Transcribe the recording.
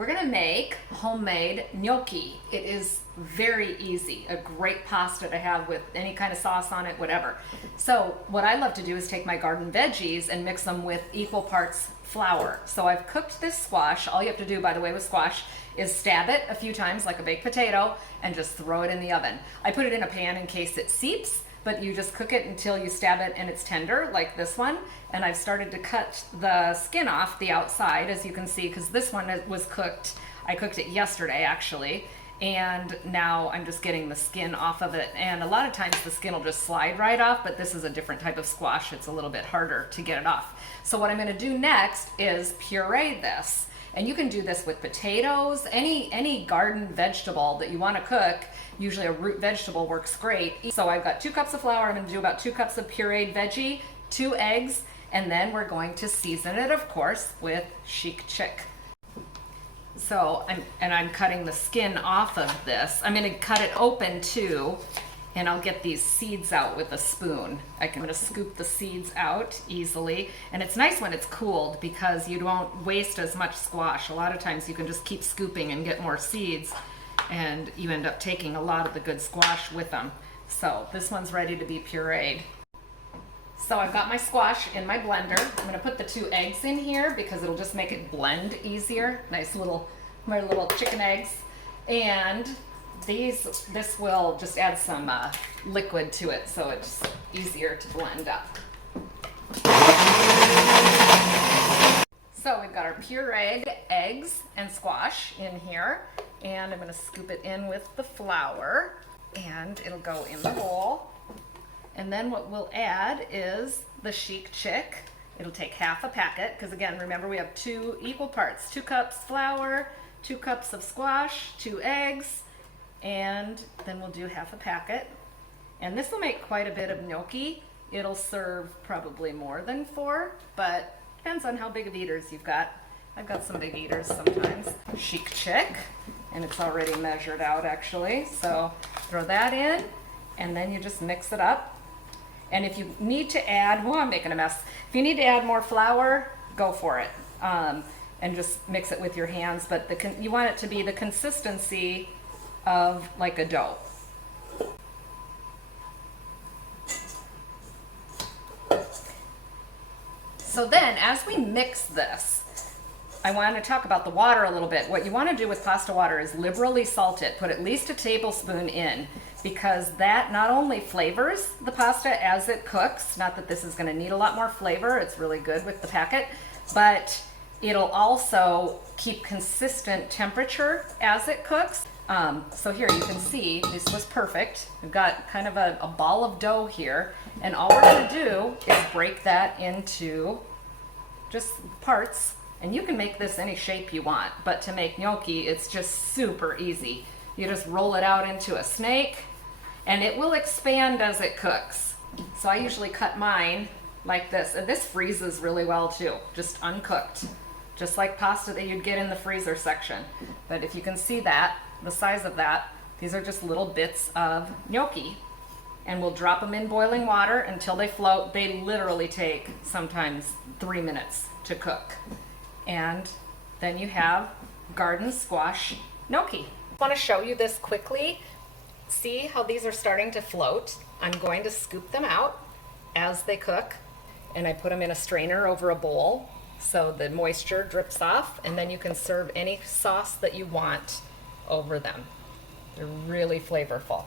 We're gonna make homemade gnocchi. It is very easy, a great pasta to have with any kind of sauce on it, whatever. So what I love to do is take my garden veggies and mix them with equal parts flour. So I've cooked this squash. All you have to do, by the way, with squash is stab it a few times like a baked potato and just throw it in the oven. I put it in a pan in case it seeps, but you just cook it until you stab it and it's tender, like this one. And I've started to cut the skin off the outside, as you can see, because this one was cooked. I cooked it yesterday, actually, and now I'm just getting the skin off of it. And a lot of times the skin will just slide right off, but this is a different type of squash. It's a little bit harder to get it off. So what I'm gonna do next is puree this. And you can do this with potatoes, any garden vegetable that you want to cook. Usually a root vegetable works great. So I've got 2 cups of flour. I'm going to do about 2 cups of pureed veggie, 2 eggs, and then we're going to season it, of course, with chic chick. So I'm cutting the skin off of this. I'm going to cut it open too, and I'll get these seeds out with a spoon. I'm going to scoop the seeds out easily. And it's nice when it's cooled because you don't waste as much squash. A lot of times you can just keep scooping and get more seeds, and you end up taking a lot of the good squash with them. So this one's ready to be pureed. So I've got my squash in my blender. I'm going to put the 2 eggs in here because it'll just make it blend easier. Nice little, my little chicken eggs. And this will just add some liquid to it, so it's easier to blend up. So we've got our pureed eggs and squash in here, and I'm going to scoop it in with the flour, and it'll go in the bowl. And then what we'll add is the chic chick. It'll take half a packet, because again, remember we have 2 equal parts, 2 cups flour, 2 cups of squash, 2 eggs, and then we'll do half a packet. And this will make quite a bit of gnocchi. It'll serve probably more than 4, but depends on how big of eaters you've got. I've got some big eaters sometimes. Chic chick, and it's already measured out actually. So throw that in, and then you just mix it up. And if you need to add, oh, I'm making a mess. If you need to add more flour, go for it. And just mix it with your hands, but you want it to be the consistency of like a dough. So then as we mix this, I want to talk about the water a little bit. What you want to do with pasta water is liberally salt it. Put at least a tablespoon in, because that not only flavors the pasta as it cooks, not that this is going to need a lot more flavor, it's really good with the packet, but it'll also keep consistent temperature as it cooks. So here you can see this was perfect. We've got kind of a ball of dough here, and all we're going to do is break that into just parts. And you can make this any shape you want, but to make gnocchi, it's just super easy. You just roll it out into a snake, and it will expand as it cooks. So I usually cut mine like this, and this freezes really well too, just uncooked. Just like pasta that you'd get in the freezer section. But if you can see that, the size of that, these are just little bits of gnocchi. And we'll drop them in boiling water until they float. They literally take sometimes 3 minutes to cook. And then you have garden squash gnocchi. I want to show you this quickly. See how these are starting to float? I'm going to scoop them out as they cook, and I put them in a strainer over a bowl so the moisture drips off, and then you can serve any sauce that you want over them. They're really flavorful.